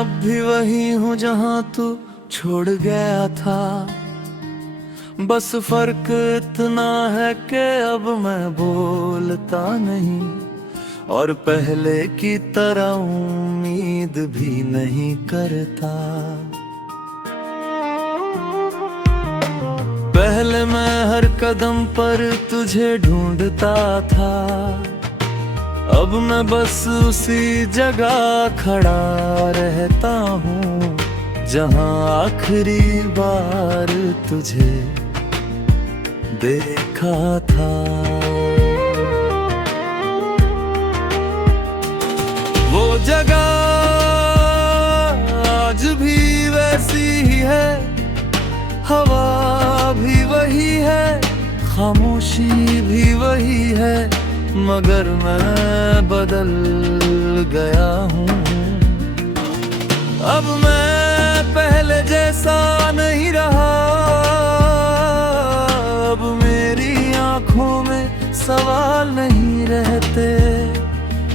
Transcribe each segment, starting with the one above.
अब भी वही हूँ जहाँ तू छोड़ गया था। बस फर्क इतना है कि अब मैं बोलता नहीं, और पहले की तरह उम्मीद भी नहीं करता। पहले मैं हर कदम पर तुझे ढूंढता था, अब मैं बस उसी जगह खड़ा रहता हूँ जहाँ आखिरी बार तुझे देखा था। वो जगह आज भी वैसी ही है, हवा भी वही है, खामोशी भी वही है, मगर मैं बदल गया हूँ। अब मैं पहले जैसा नहीं रहा, अब मेरी आँखों में सवाल नहीं रहते,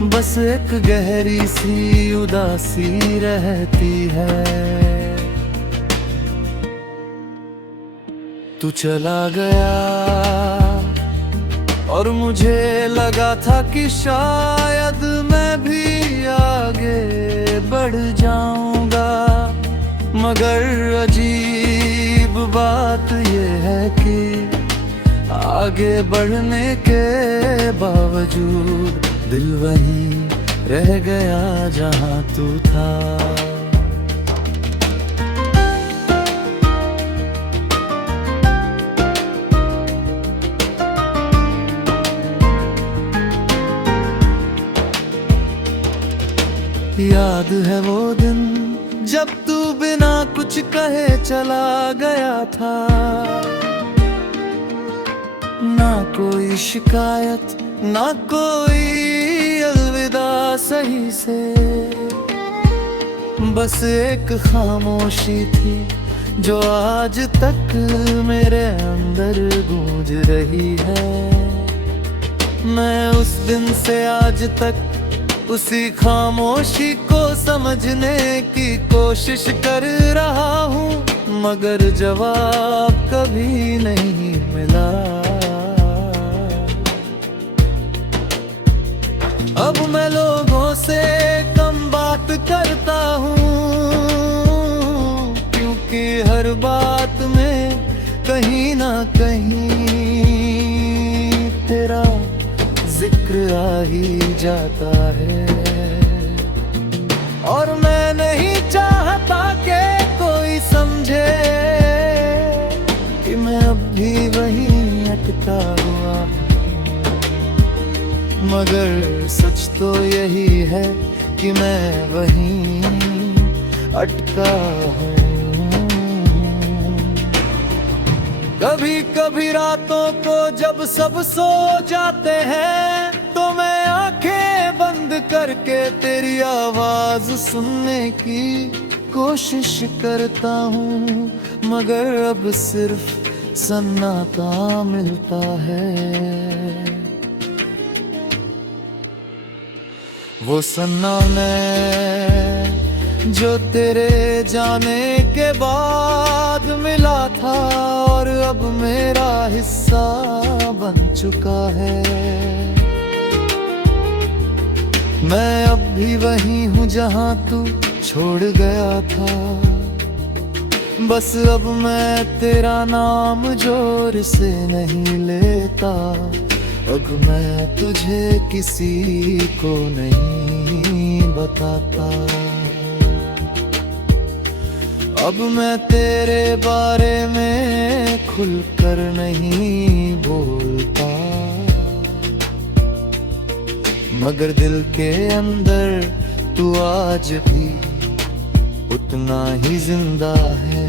बस एक गहरी सी उदासी रहती है। तू चला गया और मुझे लगा था कि शायद मैं भी आगे बढ़ जाऊंगा, मगर अजीब बात ये है कि आगे बढ़ने के बावजूद दिल वहीं रह गया जहां तू था। याद है वो दिन जब तू बिना कुछ कहे चला गया था, ना कोई शिकायत ना कोई अलविदा सही से, बस एक खामोशी थी जो आज तक मेरे अंदर गूंज रही है। मैं उस दिन से आज तक उसी खामोशी को समझने की कोशिश कर रहा हूँ, मगर जवाब कभी नहीं मिला। अब मैं लोगों से कम बात करता हूँ, क्योंकि हर बात में कहीं ना कहीं तेरा जिक्र आ ही जाता है। और मैं नहीं चाहता कि कोई समझे कि मैं अब भी वहीं अटका हुआ, मगर सच तो यही है कि मैं वहीं अटका हूँ। कभी कभी रातों को जब सब सो जाते हैं, तो मैं आंखें बंद करके तेरी आवाज सुनने की कोशिश करता हूँ, मगर अब सिर्फ सन्नाटा मिलता है। वो सन्नाटा जो तेरे जाने के बाद मिला था और अब मेरा हिस्सा बन चुका है। मैं अब भी वहीं हूँ जहाँ तू छोड़ गया था, बस अब मैं तेरा नाम जोर से नहीं लेता, अब मैं तुझे किसी को नहीं बताता। अब मैं तेरे बारे में खुलकर नहीं बोलता, मगर दिल के अंदर तू आज भी उतना ही जिंदा है।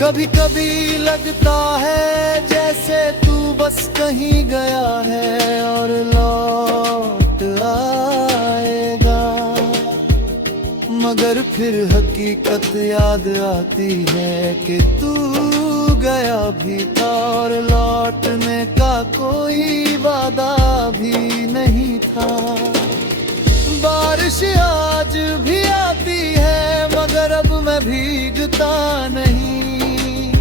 कभी कभी लगता है जैसे तू बस कहीं गया है और लौट आएगा, मगर फिर हकीकत याद आती है कि तू गया भी था और लौटने का कोई वादा भी नहीं था। बारिश आज भी भीगता नहीं,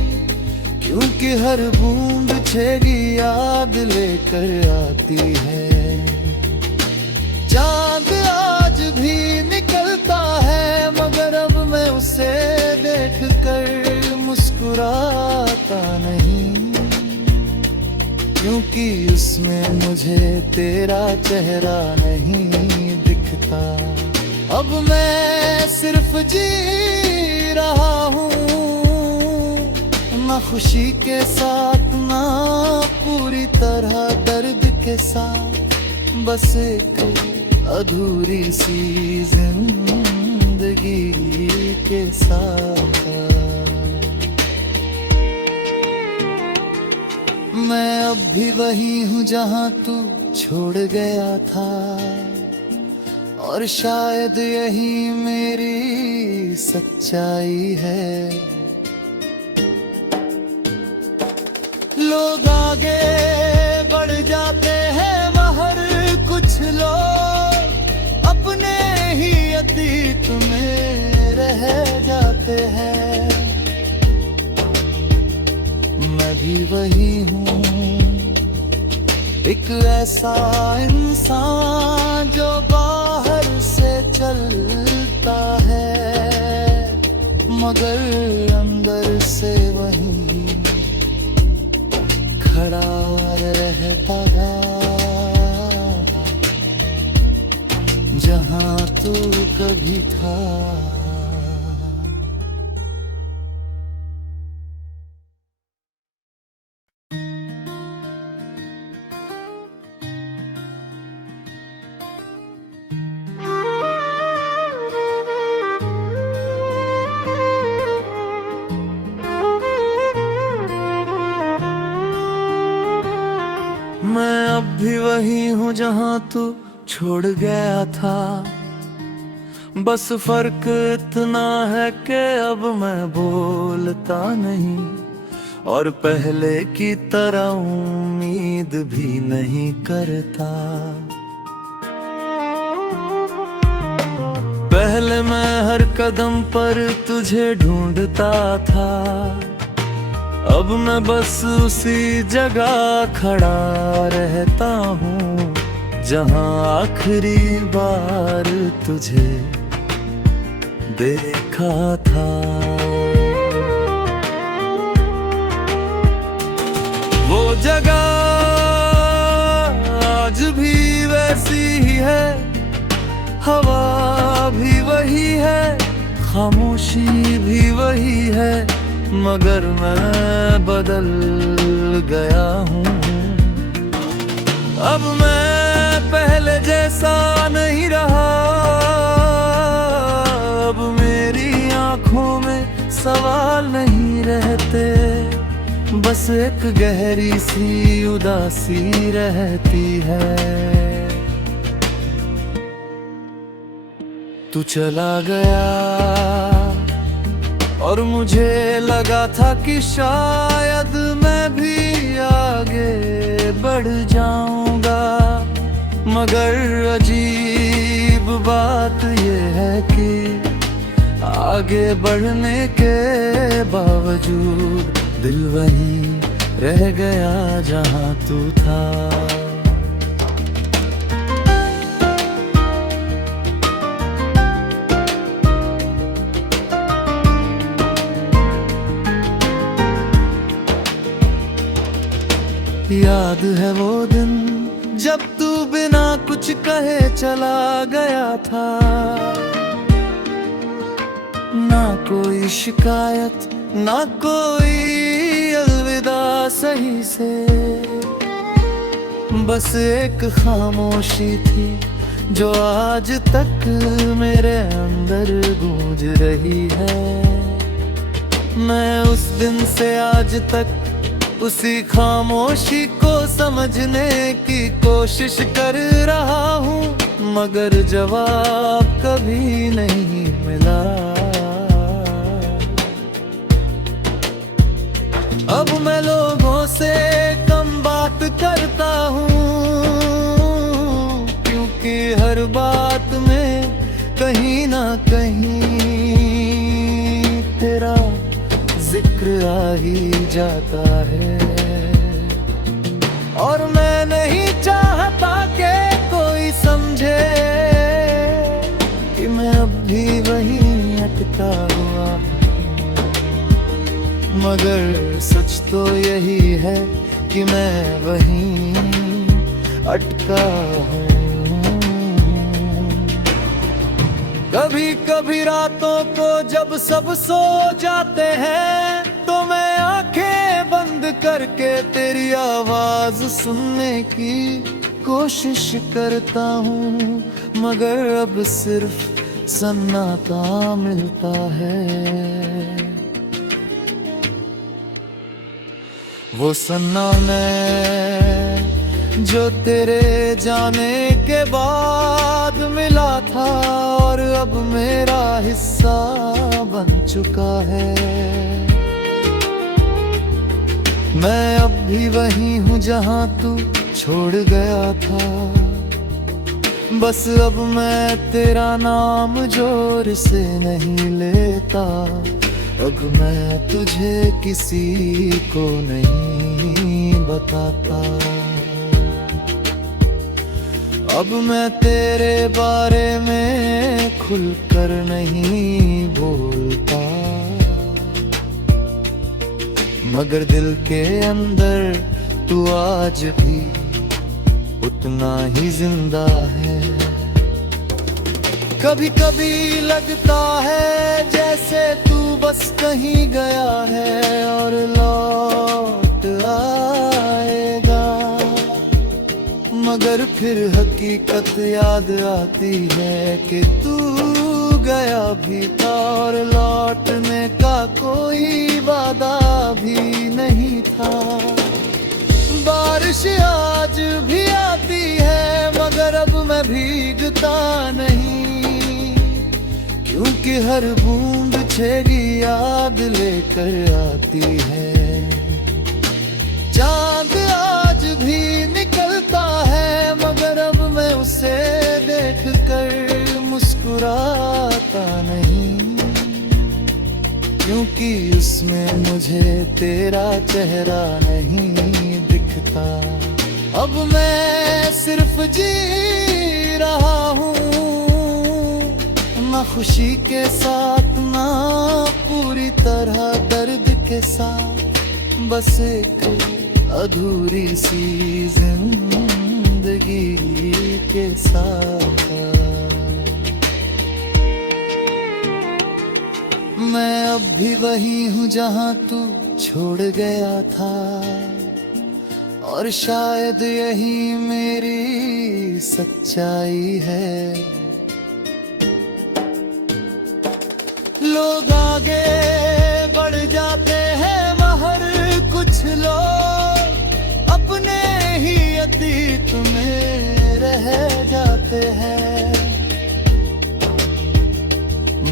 क्योंकि हर बूंद छेगी याद लेकर आती है। चांद आज भी निकलता है, मगर अब मैं उसे देखकर मुस्कुराता नहीं, क्योंकि उसमें मुझे तेरा चेहरा नहीं दिखता। अब मैं सिर्फ जी रहा हूँ, ना खुशी के साथ ना पूरी तरह दर्द के साथ, बस एक अधूरी सी जिंदगी के साथ। मैं अब भी वही हूँ जहाँ तू छोड़ गया था, और शायद यही मेरी सच्चाई है। लोग आगे बढ़ जाते हैं मगर कुछ लोग अपने ही अतीत में रह जाते हैं। मैं भी वही हूँ, एक ऐसा इंसान जो बाहर से चलता है, मगर अंदर से वही खड़ा रहता है, जहाँ तू कभी था। मैं अब भी वही हूँ जहाँ तू छोड़ गया था, बस फर्क इतना है कि अब मैं बोलता नहीं, और पहले की तरह उम्मीद भी नहीं करता। पहले मैं हर कदम पर तुझे ढूंढता था, अब मैं बस उसी जगह खड़ा रहता हूँ जहाँ आखिरी बार तुझे देखा था। वो जगह आज भी वैसी ही है, हवा भी वही है, खामोशी भी वही है, मगर मैं बदल गया हूँ। अब मैं पहले जैसा नहीं रहा, अब मेरी आँखों में सवाल नहीं रहते, बस एक गहरी सी उदासी रहती है। तू चला गया और मुझे लगा था कि शायद मैं भी आगे बढ़ जाऊंगा, मगर अजीब बात ये है कि आगे बढ़ने के बावजूद दिल वहीं रह गया जहाँ तू था। याद है वो दिन जब तू बिना कुछ कहे चला गया था, ना कोई शिकायत ना कोई अलविदा सही से, बस एक खामोशी थी जो आज तक मेरे अंदर गूंज रही है। मैं उस दिन से आज तक उसी खामोशी को समझने की कोशिश कर रहा हूँ, मगर जवाब कभी नहीं मिला। अब मैं लोगों से कम बात करता हूँ, क्योंकि हर बात में कहीं ना कहीं आ ही जाता है। और मैं नहीं चाहता कि कोई समझे कि मैं अब भी वहीं अटका हुआ, मगर सच तो यही है कि मैं वहीं अटका हूँ। कभी कभी रातों को जब सब सो जाते हैं तो मैं आंखें बंद करके तेरी आवाज सुनने की कोशिश करता हूँ, मगर अब सिर्फ सन्नाटा मिलता है। वो सन्नाटा जो तेरे जाने के बाद मिला था और अब मेरा हिस्सा बन चुका है। मैं अब भी वही हूँ जहाँ तू छोड़ गया था, बस अब मैं तेरा नाम जोर से नहीं लेता। अब मैं तुझे किसी को नहीं बताता। अब मैं तेरे बारे में खुलकर नहीं बोलता, मगर दिल के अंदर तू आज भी उतना ही जिंदा है। कभी कभी लगता है जैसे तू बस कहीं गया है और लौट आएगा, मगर फिर हकीकत याद आती है कि तू गया भी था और लौटने का कोई वादा भी नहीं था। बारिश आज भी आती है मगर अब मैं भीगता नहीं, क्योंकि हर बूंद छेड़ी याद लेकर आती है। चांद आज भी निकलता है मगर अब मैं उसे देखकर मुस्कुराता नहीं, क्योंकि उसमें मुझे तेरा चेहरा नहीं दिखता। अब मैं सिर्फ जी रहा हूँ, ना खुशी के साथ ना पूरी तरह दर्द के साथ, बस एक अधूरी सी जिंदगी के साथ। मैं अब भी वही हूँ जहाँ तू छोड़ गया था, और शायद यही मेरी सच्चाई है। लोग आगे बढ़ जाते हैं मगर कुछ लोग अपने ही अतीत में रह जाते हैं।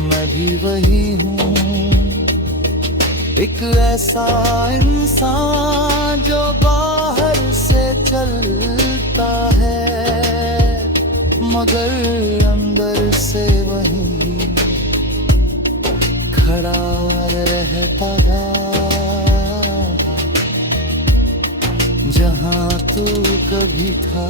मैं भी वही हूँ, एक ऐसा इंसान जो बाहर से चलता है मगर अंदर से वही खड़ा रहता है जहाँ तू कभी था।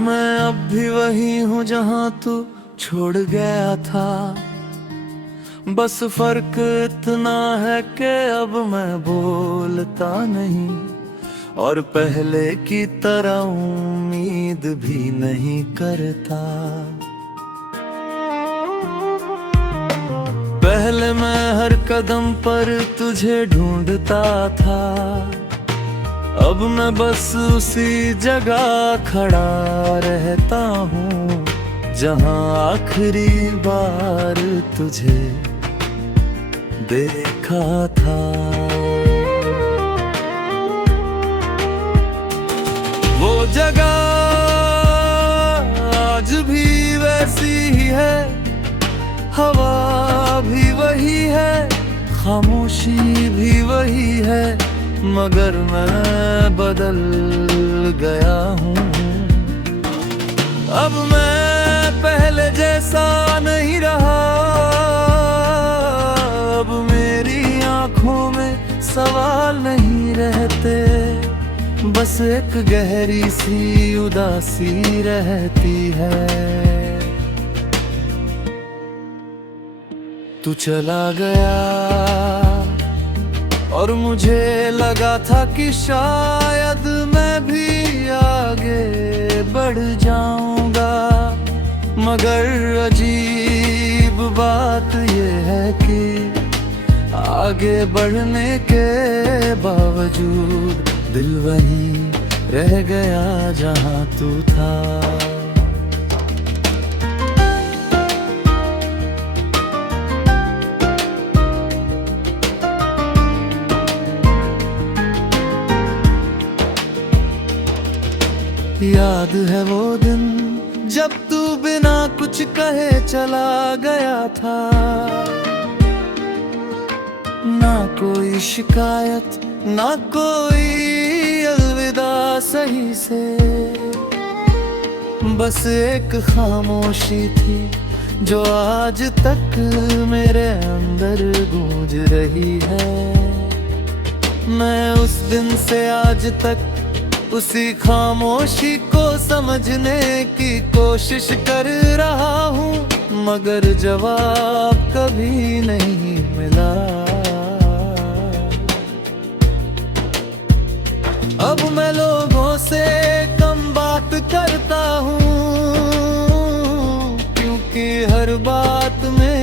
मैं अब भी वही हूँ जहाँ तू छोड़ गया था, बस फर्क इतना है कि अब मैं बोलता नहीं और पहले की तरह उम्मीद भी नहीं करता। पहले मैं हर कदम पर तुझे ढूंढता था, अब मैं बस उसी जगह खड़ा रहता हूँ जहाँ आखिरी बार तुझे देखा था। वो जगह हवा भी वही है, खामोशी भी वही है, मगर मैं बदल गया हूँ। अब मैं पहले जैसा नहीं रहा, अब मेरी आंखों में सवाल नहीं रहते, बस एक गहरी सी उदासी रहती है। तू चला गया और मुझे लगा था कि शायद मैं भी आगे बढ़ जाऊंगा, मगर अजीब बात ये है कि आगे बढ़ने के बावजूद दिल वहीं रह गया जहां तू था। याद है वो दिन जब तू बिना कुछ कहे चला गया था, ना कोई शिकायत ना कोई अलविदा सही से, बस एक खामोशी थी जो आज तक मेरे अंदर गूंज रही है। मैं उस दिन से आज तक उसी खामोशी को समझने की कोशिश कर रहा हूँ, मगर जवाब कभी नहीं मिला। अब मैं लोगों से कम बात करता हूँ, क्योंकि हर बात में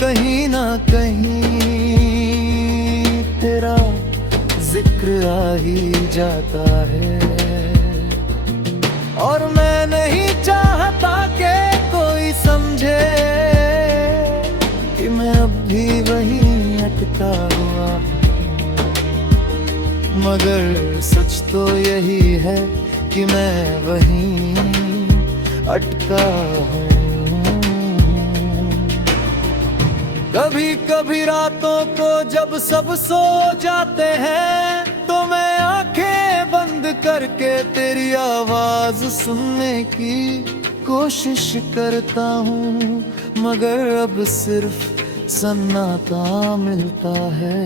कहीं ना कहीं तेरा जिक्र आ ही जाता है। और मैं नहीं चाहता कि कोई समझे कि मैं अब भी वहीं अटका हुआ, मगर सच तो यही है कि मैं वहीं अटका हूँ। कभी कभी रातों को जब सब सो जाते हैं, तो मैं आंखें बंद करके तेरी आवाज सुनने की कोशिश करता हूँ, मगर अब सिर्फ सन्नाटा मिलता है।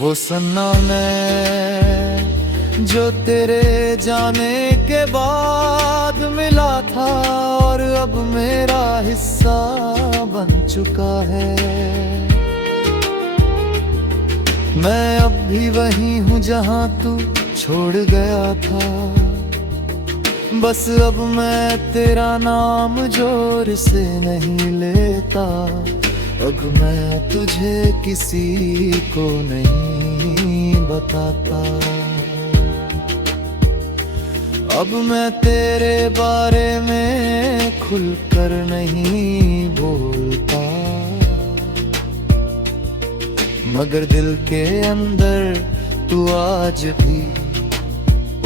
वो सन्नाटा जो तेरे जाने के बाद मिला था और अब मेरा हिस्सा बन चुका है। मैं अब भी वहीं हूँ जहाँ तू छोड़ गया था, बस अब मैं तेरा नाम जोर से नहीं लेता, अब मैं तुझे किसी को नहीं बताता। अब मैं तेरे बारे में खुलकर नहीं बोलता, मगर दिल के अंदर तू आज भी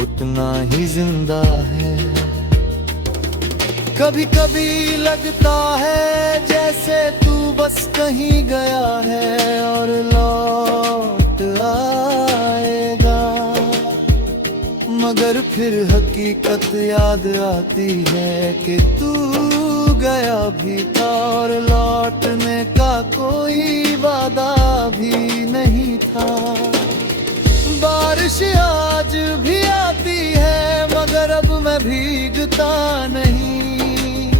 उतना ही जिंदा है। कभी कभी लगता है जैसे तू बस कहीं गया है और लौट आएगा, मगर फिर हकीकत याद आती है कि तू गया भी था और लौटने का कोई वादा भी नहीं था। बारिश आज भी आती है मगर अब मैं भीगता नहीं,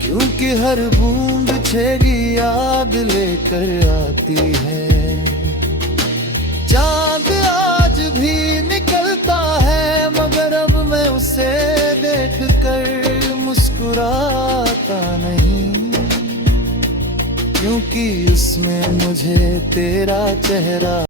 क्योंकि हर बूंद छेगी याद लेकर आती है। चांद आज भी निकलता है मगर अब मैं उसे देखकर मुस्कुराता नहीं, क्योंकि उसमें मुझे तेरा चेहरा